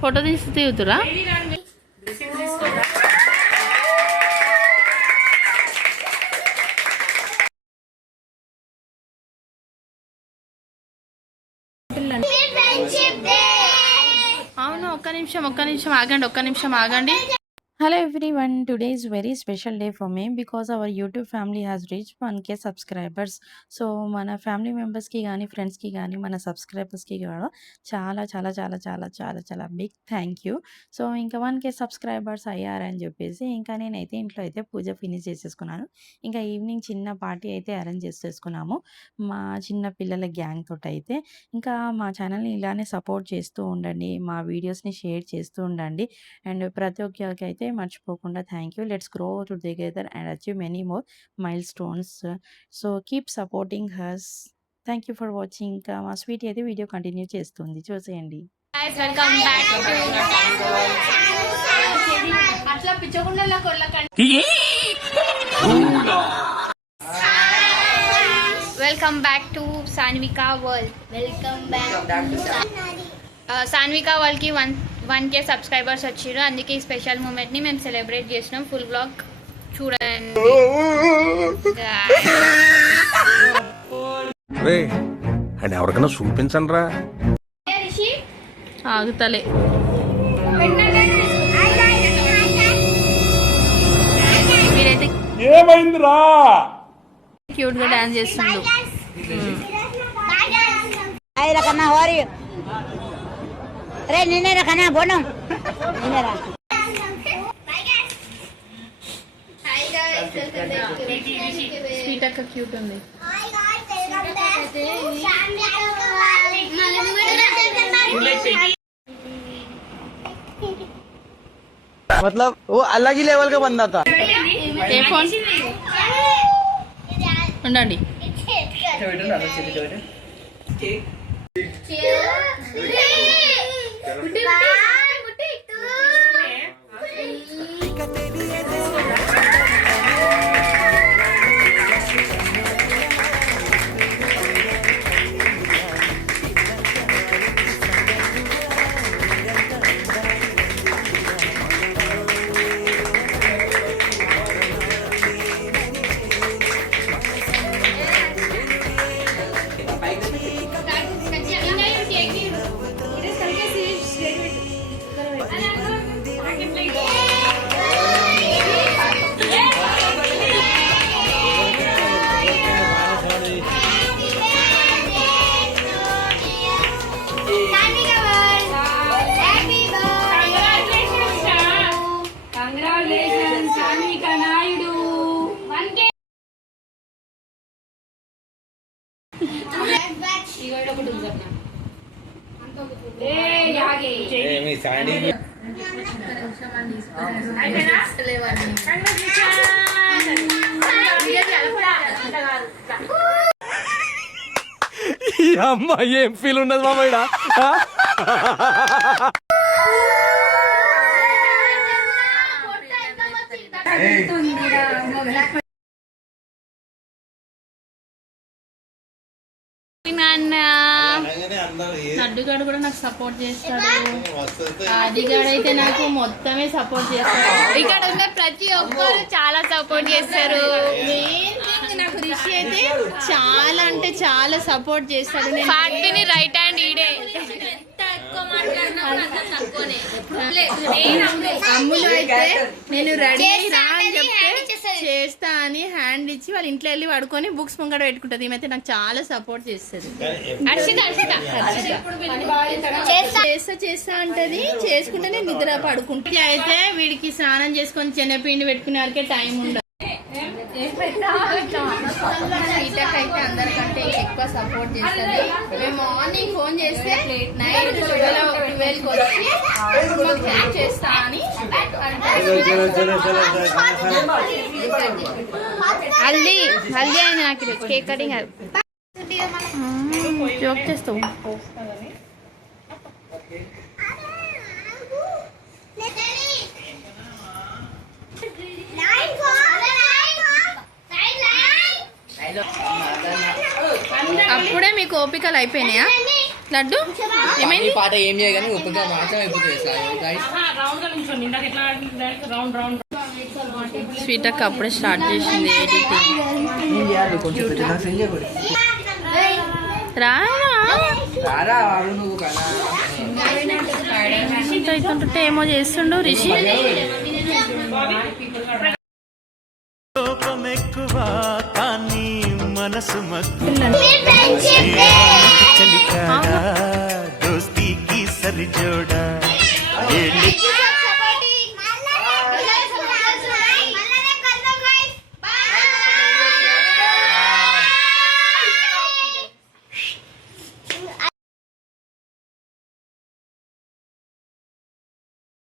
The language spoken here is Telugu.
ఫోటో తీసి తీగుతురా? అవును, ఒక్క నిమిషం ఆగండి. Hello everyone, today is very special day for me because our YouTube family has reached 1k subscribers. So మన ఫ్యామిలీ మెంబర్స్కి కానీ ఫ్రెండ్స్కి కానీ మన సబ్స్క్రైబర్స్కి కూడా చాలా చాలా చాలా చాలా చాలా చాలా బిగ్ థ్యాంక్ యూ. సో ఇంకా 1k సబ్స్క్రైబర్స్ అయ్యారని చెప్పేసి ఇంకా నేనైతే ఇంట్లో అయితే పూజ ఫినిష్ చేసేసుకున్నాను. ఇంకా ఈవినింగ్ చిన్న పార్టీ అయితే అరేంజ్ చేసేసుకున్నాము మా చిన్న పిల్లల గ్యాంగ్ తోటి అయితే. ఇంకా మా ఛానల్ని ఇలానే సపోర్ట్ చేస్తూ ఉండండి, మా వీడియోస్ని షేర్ చేస్తూ ఉండండి. అండ్ ప్రతి ఒక్కరికి అయితే మర్చిపోకుండా thank you. Let's grow together and achieve many more milestones. So keep supporting us. Thank you for watching. ఇంకా మా స్వీట్ అయితే వీడియో కంటిన్యూ చేస్తుంది, చూసేయండి. Welcome back to Sanvika world. Sanvika వరల్డ్కి 1k సబ్స్క్రైబర్స్ వచ్చారు, అందుకే ఈ స్పెషల్ మూమెంట్ని మేము సెలబ్రేట్ చేసినాం. ఫుల్ బ్లాగ్ చూడండి. ఎవరికైనా చూపించండి రా. ఆగుతలే. మీరైతే ఏమైందిరా క్యూట్ గా డాన్స్ చేస్తుండు. अरे निने रखा ना बोनो निने रख స్వీట్ అక్క క్యూట్ ఉంది. मतलब वो अलग ही लेवल का बंदा था. ఏ ఫోన్ ఉండండి. అమ్మా ఏం ఫీల్ ఉన్నది మామయ్య. నడ్డుగాడు కూడా నాకు సపోర్ట్ చేస్తాడు, ఆదిగాడు అయితే నాకు మొత్తమే సపోర్ట్ చేస్తాడు. ఇక్కడ ఉన్న ప్రతి ఒక్కరు చాలా సపోర్ట్ చేస్తారు. నాకు రిషి అయితే చాలా అంటే చాలా సపోర్ట్ చేస్తాడు. పార్టీని రైట్ హ్యాండ్ ఈడే. అమ్ములు అయితే నేను రెడీ రా అని చెప్తే చేస్తా అని హ్యాండ్ ఇచ్చి వాళ్ళ ఇంట్లో వెళ్ళి పడుకొని బుక్స్ ముంగడ పెట్టుకుంటది. ఈమెతే నాకు చాలా సపోర్ట్ చేస్తుంది. చేస్తా అంటది, చేసుకుంటేనే నిద్ర పడుకుంటా. అయితే వీడికి స్నానం చేసుకొని శనగపిండి పెట్టుకునే వరకే టైం ఉండదు. అయితే అందరికంటే ఎక్కువ సపోర్ట్ చేస్తుంది. మేము మార్నింగ్ ఫోన్ చేస్తే నైట్ 12కి వచ్చి చేస్తా అని హల్దీ అయింది నాకు కేక్ కటింగ్. జోక్ చేస్తావు. అప్పుడే మీకు ఓపికలు అయిపోయినాయా? లడ్డు ఏమైంది? పాట ఏం చేయగానే ఉప్పుగా మాత్రం అయిపోతుంది స్వీట్ అక్క అప్పుడే స్టార్ట్ చేసింది ఎడిటింగ్. రారా అవుతుంటే ఏమో చేస్తుండు రిషి. మనసు అవును. దోస్తీ కి సరిజోడా